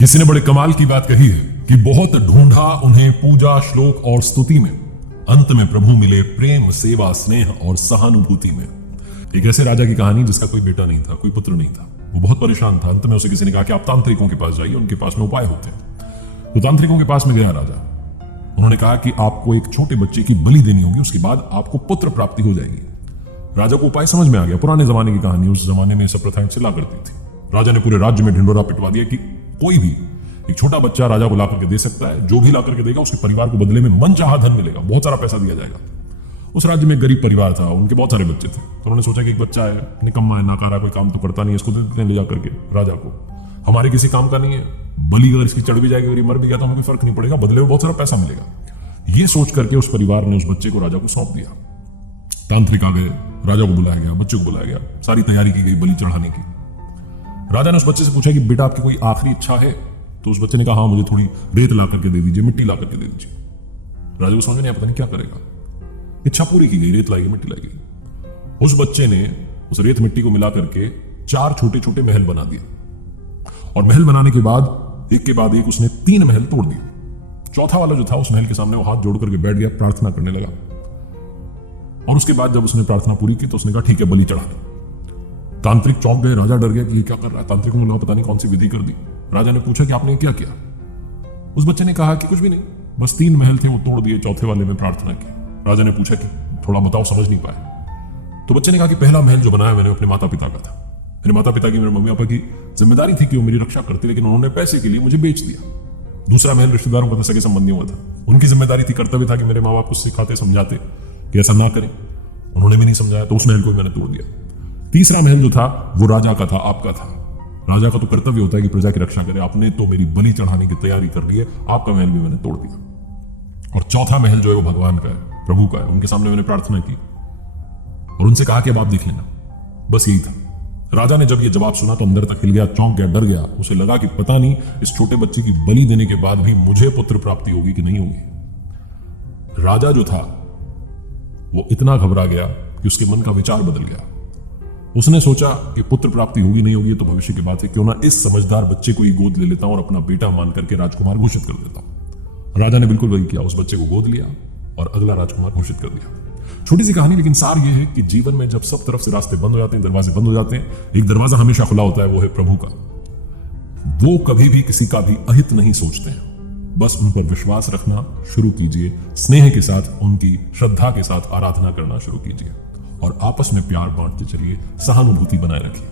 किसी ने बड़े कमाल की बात कही है कि बहुत ढूंढा उन्हें पूजा श्लोक और स्तुति में, अंत में प्रभु मिले प्रेम सेवा स्नेह और सहानुभूति में। एक ऐसे राजा की कहानी जिसका कोई बेटा नहीं था, कोई पुत्र नहीं था। वो बहुत परेशान था। अंत में उसे किसी ने कहा कि आप तांत्रिकों के पास जाइए, उनके पास में उपाय होते हैं। तो तांत्रिकों के पास में गया राजा। उन्होंने कहा कि आपको एक छोटे बच्चे की बलि देनी होगी, उसके बाद आपको पुत्र प्राप्ति हो जाएगी। राजा को उपाय समझ में आ गया। पुराने जमाने की कहानी, उस जमाने में सब प्रथाएं चला करती थी। राजा ने पूरे राज्य में ढिंडोरा पिटवा दिया कि कोई भी एक छोटा बच्चा राजा को ला करके दे सकता है। जो भी ला करके देगा उसके परिवार को बदले में मनचाहा धन मिलेगा, बहुत सारा पैसा दिया जाएगा। उस राज्य में एक गरीब परिवार था, उनके बहुत सारे बच्चे थे। तो उन्होंने सोचा कि एक बच्चा है, निकम्मा है, नाकारा, कोई काम तो करता नहीं है, इसको दे देते हैं ले जा करके राजा को। हमारे किसी काम का नहीं है, बलि अगर इसकी चढ़ भी जाएगी और ये मर भी गया तो हमें कोई फर्क नहीं पड़ेगा, बदले में बहुत सारा पैसा मिलेगा। ये सोच करके उस परिवार ने उस बच्चे को राजा को सौंप दिया। तांत्रिक आ गए, राजा को बुलाया गया, बच्चे को बुलाया गया, सारी तैयारी की गई बलि चढ़ाने की। राजा ने उस बच्चे से पूछा कि बेटा आपकी कोई आखिरी इच्छा है? तो उस बच्चे ने कहा हाँ, मुझे थोड़ी रेत ला करके दे दीजिए, मिट्टी ला करके दे दीजिए। राजा को समझ नहीं आया, पता नहीं क्या करेगा। इच्छा पूरी की गई, रेत लाई गई, मिट्टी लाई गई। उस बच्चे ने उस रेत मिट्टी को मिला करके 4 छोटे छोटे महल बना दिए, और महल बनाने के बाद एक के बाद एक उसने 3 महल तोड़ दिए। चौथा वाला जो था उस महल के सामने वो हाथ जोड़ करके बैठ गया, प्रार्थना करने लगा। और उसके बाद जब उसने प्रार्थना पूरी की तो उसने कहा ठीक है, बलि चढ़ा दो। तांत्रिक चौंक गए, राजा डर गया कि ये क्या कर रहा है। तांत्रिक ने पता नहीं कौन सी विधि कर दी। राजा ने पूछा कि आपने क्या किया? उस बच्चे ने कहा कि कुछ भी नहीं, बस 3 महल थे वो तोड़ दिए, चौथे वाले में प्रार्थना की। राजा ने पूछा कि थोड़ा बताओ, समझ नहीं पाए। तो बच्चे ने कहा कि पहला महल जो बनाया मैंने अपने माता पिता का था। मेरे माता पिता की, मेरे मम्मी पापा की जिम्मेदारी थी कि वो मेरी रक्षा करते, लेकिन उन्होंने पैसे के लिए मुझे बेच दिया। दूसरा महल रिश्तेदारों का, सगे संबंधियों का था। उनकी जिम्मेदारी थी, कर्तव्य था कि मेरे माँ बाप को सिखाते समझाते कि ऐसा ना करें। उन्होंने भी नहीं समझाया, तो उस महल को मैंने तोड़ दिया। तीसरा महल जो था वो राजा का था, आपका था। राजा का तो कर्तव्य होता है कि प्रजा की रक्षा करे। आपने तो मेरी बलि चढ़ाने की तैयारी कर ली है, आपका महल भी मैंने तोड़ दिया। और चौथा महल जो है वो भगवान का है, प्रभु का है। उनके सामने मैंने प्रार्थना की और उनसे कहा कि अब आप देख लेना। बस यही था। राजा ने जब ये जवाब सुना तो अंदर तक हिल गया, चौंक गया, डर गया। उसे लगा कि पता नहीं इस छोटे बच्चे की बलि देने के बाद भी मुझे पुत्र प्राप्ति होगी कि नहीं होगी। राजा जो था वो इतना घबरा गया कि उसके मन का विचार बदल गया। उसने सोचा कि पुत्र प्राप्ति होगी नहीं होगी तो भविष्य की बात है, क्यों ना इस समझदार बच्चे को ही गोद ले लेता हूं और अपना बेटा मान करके राजकुमार घोषित कर देता हूं। राजा ने बिल्कुल वही किया, उस बच्चे को गोद लिया और अगला राजकुमार घोषित कर दिया। छोटी सी कहानी, लेकिन सार यह है कि जीवन में जब सब तरफ से रास्ते बंद हो जाते हैं, दरवाजे बंद हो जाते हैं, एक दरवाजा हमेशा खुला होता है, वो है प्रभु का। वो कभी भी किसी का भी अहित नहीं सोचते हैं। बस उन पर विश्वास रखना शुरू कीजिए, स्नेह के साथ उनकी श्रद्धा के साथ आराधना करना शुरू कीजिए और आपस में प्यार बांटते चलिए, सहानुभूति बनाए रखिए।